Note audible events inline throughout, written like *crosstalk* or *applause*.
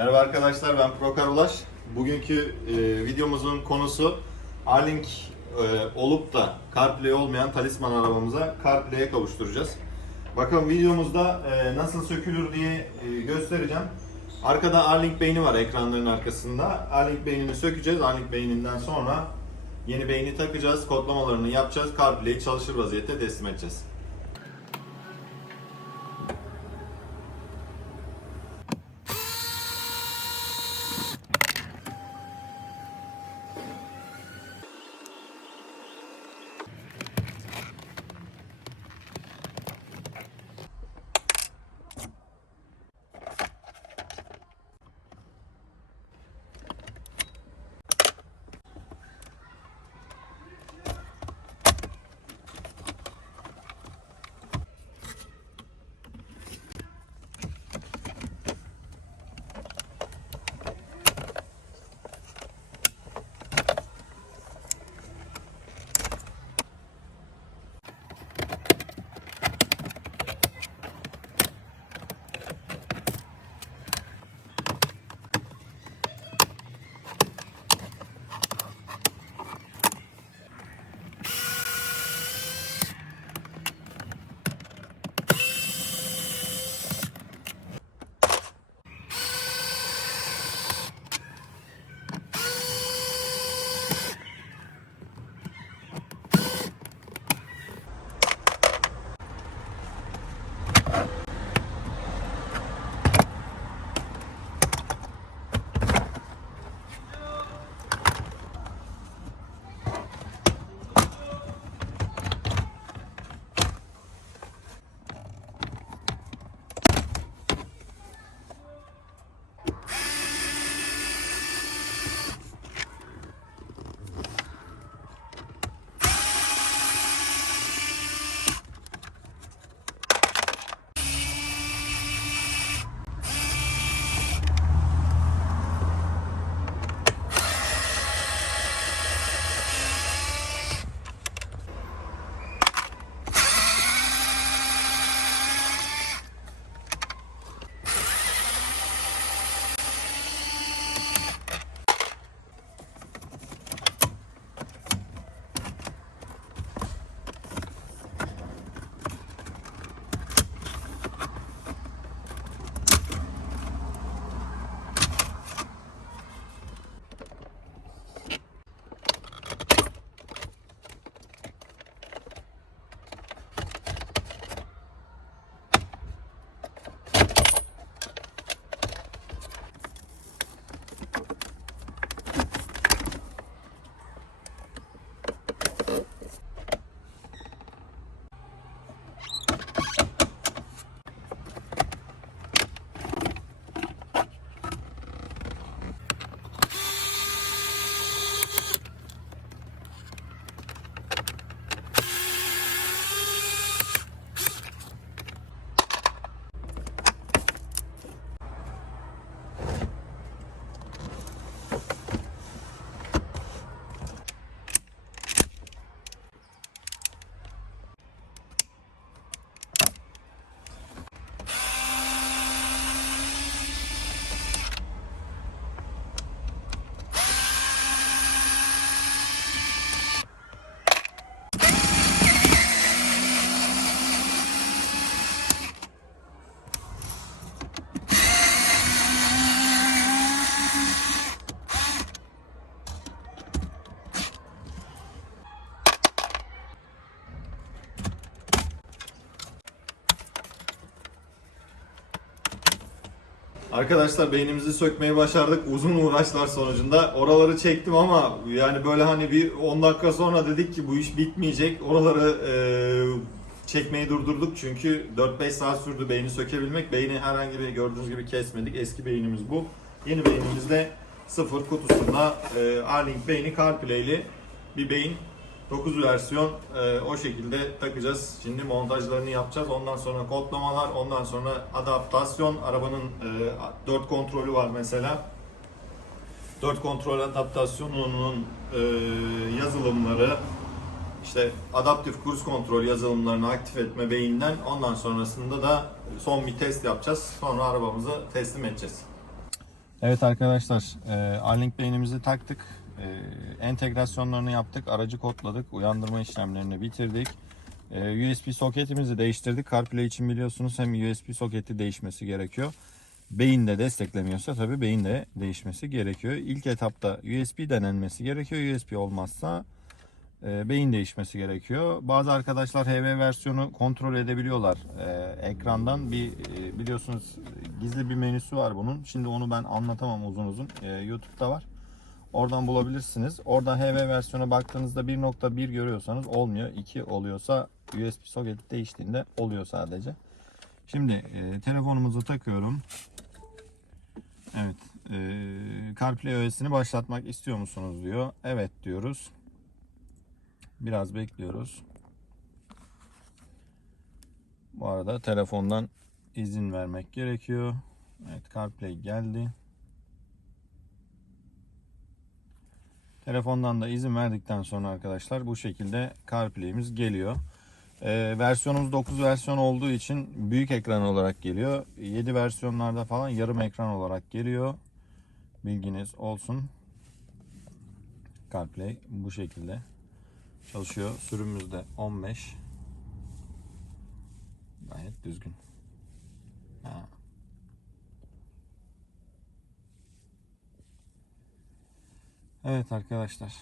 Merhaba arkadaşlar ben Prokar Ulaş. Bugünkü e, videomuzun konusu Arlink e, olup da CarPlay olmayan talisman arabamıza CarPlay'e kavuşturacağız. Bakın videomuzda e, nasıl sökülür diye e, göstereceğim. Arkada Arlink beyni var ekranların arkasında. Arlink beynini sökeceğiz. Arlink beyninden sonra yeni beyni takacağız. Kodlamalarını yapacağız. CarPlay'i çalışır vaziyette teslim edeceğiz. Arkadaşlar beynimizi sökmeyi başardık uzun uğraşlar sonucunda. Oraları çektim ama yani böyle hani bir 10 dakika sonra dedik ki bu iş bitmeyecek. Oraları e, çekmeyi durdurduk çünkü 4-5 saat sürdü beyni sökebilmek. Beyni herhangi bir gördüğünüz gibi kesmedik. Eski beynimiz bu. Yeni beynimizde sıfır kutusunda e, Arlink beyni CarPlay'li bir beyin. 9 versiyon e, o şekilde takacağız. Şimdi montajlarını yapacağız. Ondan sonra kodlamalar, ondan sonra adaptasyon. Arabanın e, 4 kontrolü var mesela. 4 kontrol adaptasyonunun e, yazılımları, işte adaptif cruise kontrol yazılımlarını aktif etme beyinden ondan sonrasında da son bir test yapacağız. Sonra arabamızı teslim edeceğiz. Evet arkadaşlar, e, Alink beynimizi taktık. E, entegrasyonlarını yaptık, aracı kodladık, uyandırma işlemlerini bitirdik. E, USB soketimizi değiştirdik. CarPlay için biliyorsunuz hem USB soketi değişmesi gerekiyor. Beyin de desteklemiyorsa tabii beyin de değişmesi gerekiyor. İlk etapta USB denenmesi gerekiyor. USB olmazsa e, beyin değişmesi gerekiyor. Bazı arkadaşlar HV versiyonu kontrol edebiliyorlar. E, ekrandan bir e, biliyorsunuz gizli bir menüsü var bunun. Şimdi onu ben anlatamam uzun uzun. E, YouTube'da var. Oradan bulabilirsiniz. Oradan HV versiyona baktığınızda 1.1 görüyorsanız olmuyor. 2 oluyorsa USB soket değiştiğinde oluyor sadece. Şimdi e, telefonumuzu takıyorum. Evet. E, CarPlay OS'ini başlatmak istiyor musunuz diyor. Evet diyoruz. Biraz bekliyoruz. Bu arada telefondan izin vermek gerekiyor. Evet CarPlay geldi. Telefondan da izin verdikten sonra arkadaşlar bu şekilde CarPlay'imiz geliyor. Ee, versiyonumuz 9 versiyon olduğu için büyük ekran olarak geliyor. 7 versiyonlarda falan yarım ekran olarak geliyor. Bilginiz olsun. CarPlay bu şekilde çalışıyor. Sürümümüz de 15. Gayet düzgün. Ha. Evet arkadaşlar.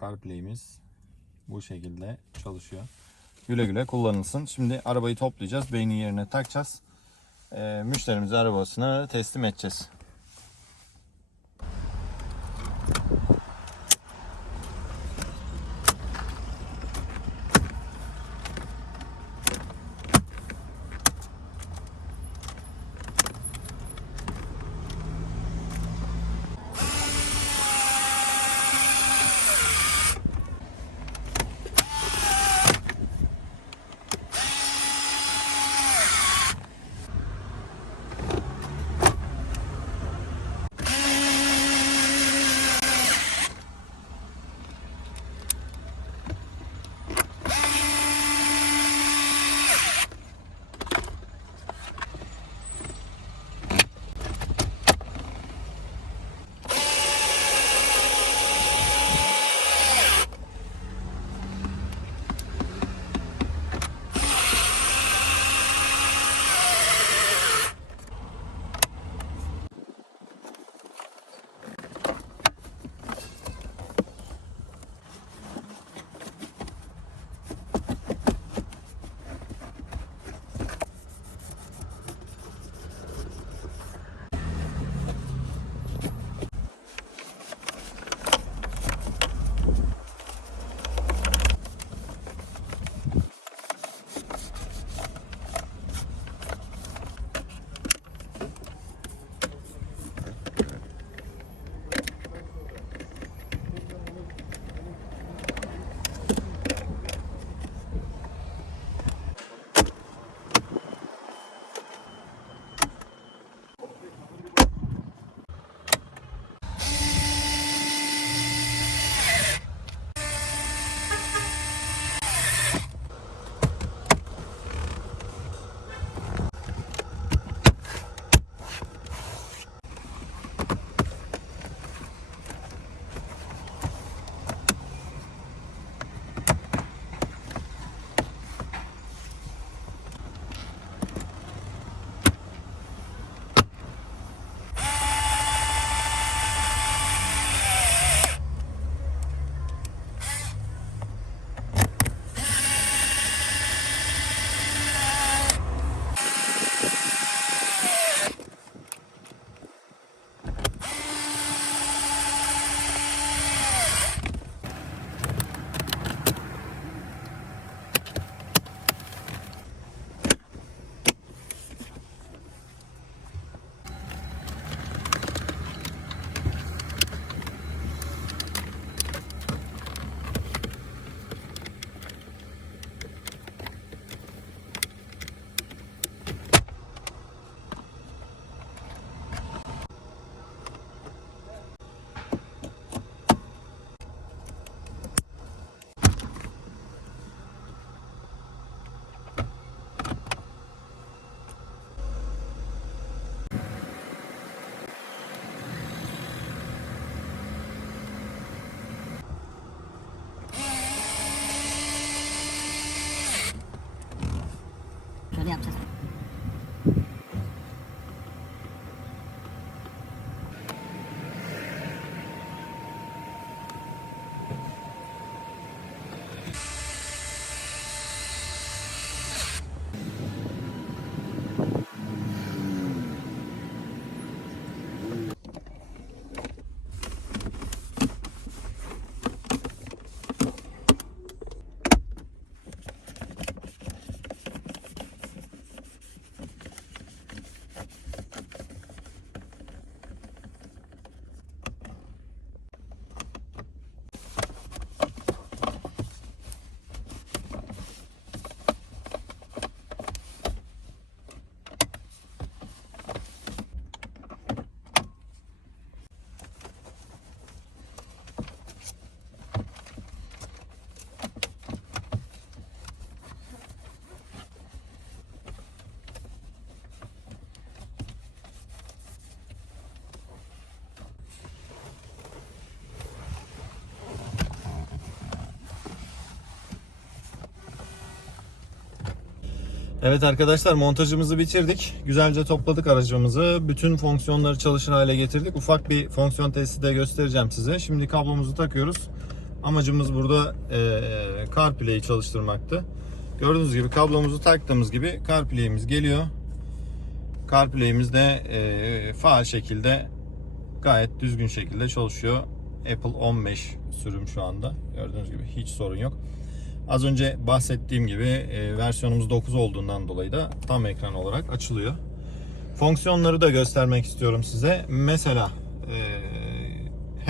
CarPlay'imiz bu şekilde çalışıyor. Güle güle kullanılsın. Şimdi arabayı toplayacağız. Beyni yerine takacağız. Ee, müşterimize arabasını teslim edeceğiz. Evet arkadaşlar montajımızı bitirdik. Güzelce topladık aracımızı. Bütün fonksiyonları çalışır hale getirdik. Ufak bir fonksiyon testi de göstereceğim size. Şimdi kablomuzu takıyoruz. Amacımız burada e, CarPlay'i çalıştırmaktı. Gördüğünüz gibi kablomuzu taktığımız gibi CarPlay'imiz geliyor. CarPlay'imiz de e, faal şekilde gayet düzgün şekilde çalışıyor. Apple 15 sürüm şu anda. Gördüğünüz gibi hiç sorun yok. Az önce bahsettiğim gibi e, versiyonumuz 9 olduğundan dolayı da tam ekran olarak açılıyor. Fonksiyonları da göstermek istiyorum size. Mesela e,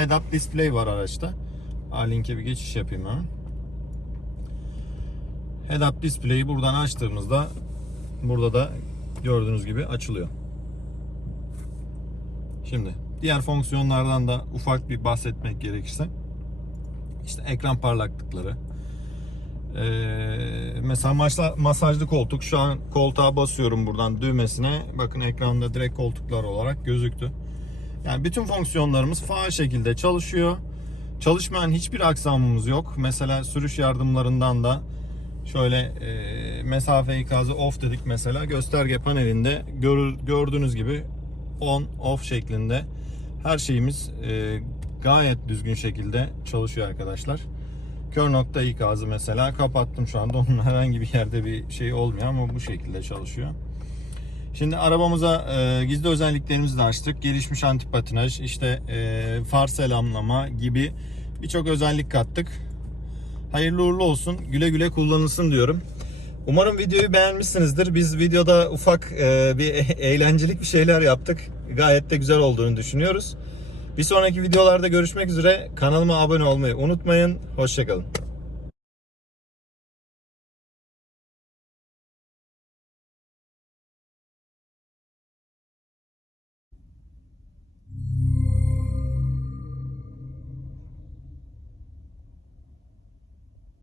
head-up display var araçta. A-Link'e bir geçiş yapayım hemen. Head-up display'i buradan açtığımızda burada da gördüğünüz gibi açılıyor. Şimdi diğer fonksiyonlardan da ufak bir bahsetmek gerekirse işte ekran parlaklıkları, ee, mesela masaj, masajlı koltuk şu an koltuğa basıyorum buradan düğmesine bakın ekranda direkt koltuklar olarak gözüktü. Yani bütün fonksiyonlarımız faal şekilde çalışıyor. Çalışmayan hiçbir aksamımız yok. Mesela sürüş yardımlarından da şöyle e, mesafe ikazı off dedik mesela gösterge panelinde görür, gördüğünüz gibi on off şeklinde her şeyimiz e, gayet düzgün şekilde çalışıyor arkadaşlar. Kör nokta ikazı mesela kapattım şu anda *laughs* onun herhangi bir yerde bir şey olmuyor ama bu şekilde çalışıyor. Şimdi arabamıza e, gizli özelliklerimizi de açtık. Gelişmiş antipatinaj, işte e, far selamlama gibi birçok özellik kattık. Hayırlı uğurlu olsun. Güle güle kullanılsın diyorum. Umarım videoyu beğenmişsinizdir. Biz videoda ufak e, bir *laughs* eğlencelik bir şeyler yaptık. Gayet de güzel olduğunu düşünüyoruz. Bir sonraki videolarda görüşmek üzere. Kanalıma abone olmayı unutmayın. Hoşçakalın.